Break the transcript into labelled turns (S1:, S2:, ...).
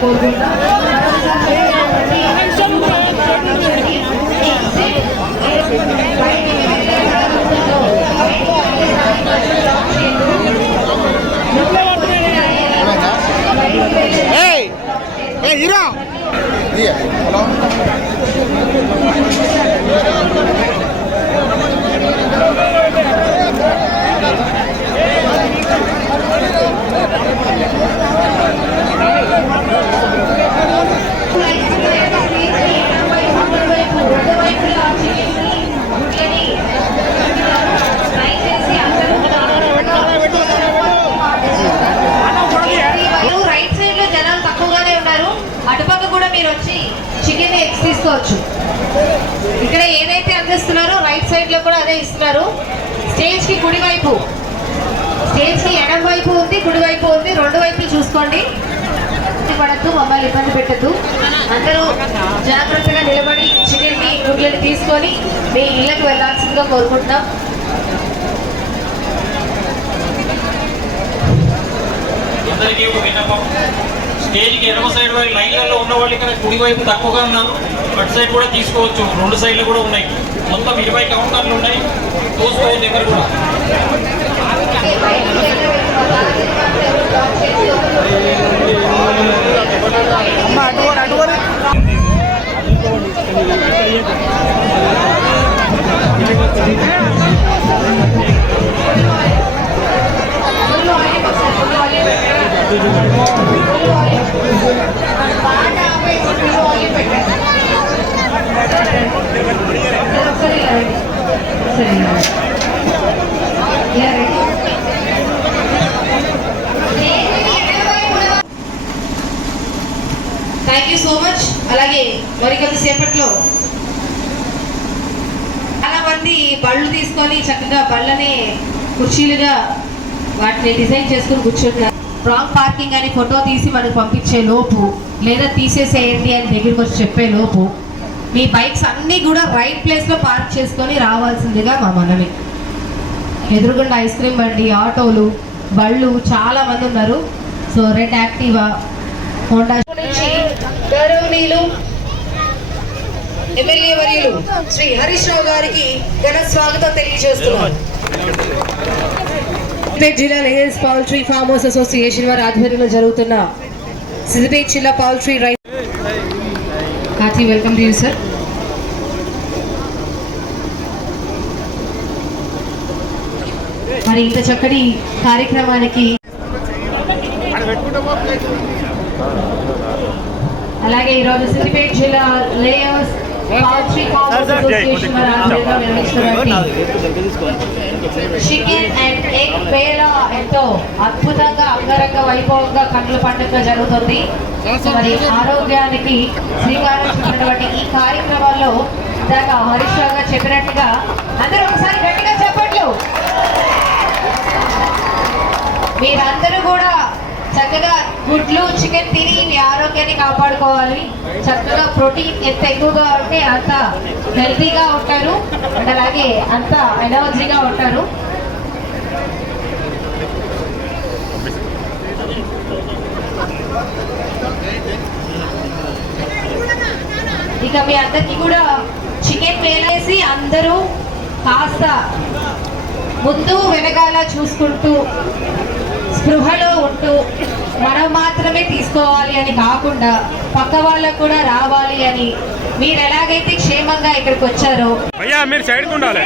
S1: తీసుకోవాలని కోరుకుంటున్నాం. మరొకసారి బయటికి వెళ్ళే తీసుకోవచ్చు. ఇక్కడ ఏదైతే అందిస్తున్నారో రైట్ సైడ్లో కూడా అదే ఇస్తున్నారు. స్టేజ్కి కుడివైపు స్టేజ్కి ఎడం వైపు ఉంది కుడివైపు ఉంది. రెండు వైపులు చూసుకోండి. పడద్దు మమ్మల్ని ఇబ్బంది పెట్టద్దు. అందరూ జాగ్రత్తగా నిలబడి చికెన్ని గుడ్లను తీసుకొని మీ ఇళ్ళకు వెళ్ళాల్సిందిగా కోరుకుంటున్నాం.
S2: అందరికీ ఒక విన్నపం. స్టేజ్కి ఎడమ సైడ్ వైపు లైన్లలో ఉన్న వాళ్ళు ఇక్కడ కుడి వైపు తక్కువగా ఉన్నారు. అటు సైడ్ కూడా తీసుకోవచ్చు. రెండు సైడ్లు కూడా ఉన్నాయి. మొత్తం ఇరవై కౌంటర్లు ఉన్నాయి. చూసుకోవచ్చు ఇక్కడ కూడా.
S3: అమ్మ
S1: మరి కొద్దిసేపట్లో చాలా మంది బళ్ళు తీసుకొని చక్కగా బళ్ళని కుర్చీలుగా వాటిని డిజైన్ చేసుకుని కూర్చుంటారు రాంగ్ పార్కింగ్ అని ఫోటో తీసి మనకు పంపించే లోపు లేదా తీసేసేయండి అని దగ్గరికి వచ్చి చెప్పే లోపు మీ బైక్స్ అన్నీ కూడా రైట్ ప్లేస్లో పార్క్ చేసుకొని రావాల్సిందిగా మా మనవి. ఎదురుగుండా ఐస్ క్రీమ్ బండి ఆటోలు బళ్ళు చాలా మంది ఉన్నారు. సో రెడ్ యాక్టివా హోండా నుంచి గర్వనీలు ఎమ్మెల్యే వర్యులు శ్రీ హరీష్ రావు గారికి ఘన స్వాగతం తెలియజేస్తున్నారు సిద్దిపేట జిల్లా లేయర్స్ పౌల్ట్రీ ఫార్మర్స్ అసోసియేషన్ వారి ఆధ్వర్యంలో జరుగుతున్న సిద్దిపేట జిల్లా పౌల్ట్రీ రైతు hearty welcome to you sir మరి ఇంత చక్కటి కార్యక్రమానికి అలాగే ఈరోజు సిద్దిపేట జిల్లా లేయర్స్ చికెన్ అండ్ ఎగ్ వేళ ఎంతో అద్భుతంగా అంగరంగ వైభవంగా కన్నుల పండుగ జరుగుతుంది. మరి ఆరోగ్యానికి శ్రీకారం చుట్టినటువంటి ఈ కార్యక్రమంలో ఇందాక హరీష్ రావు గారు చెప్పినట్టుగా అందరూ ఒకసారి గట్టిగా చెప్పట్లు. మీరందరూ కూడా గుడ్లు చికెన్ తిని మీ ఆరోగ్యాన్ని కాపాడుకోవాలి. చక్కగా ప్రోటీన్ ఎంత ఎక్కువగా ఉంటే అంత హెల్తీగా ఉంటారు. అండ్ అలాగే అంత ఎనర్జీగా ఉంటారు. ఇక మీ అందరికీ కూడా చికెన్ వేలేసి అందరూ కాస్త ముందు వెనకాల చూసుకుంటూ స్పృహలో ఉంటూ మనం మాత్రమే తీసుకోవాలి అని కాకుండా పక్క వాళ్ళకు కూడా రావాలి అని మీరు ఎలాగైతే క్షేమంగా ఇక్కడికి వచ్చారో
S3: అయ్యా మీరు సైడ్కి ఉండాలి.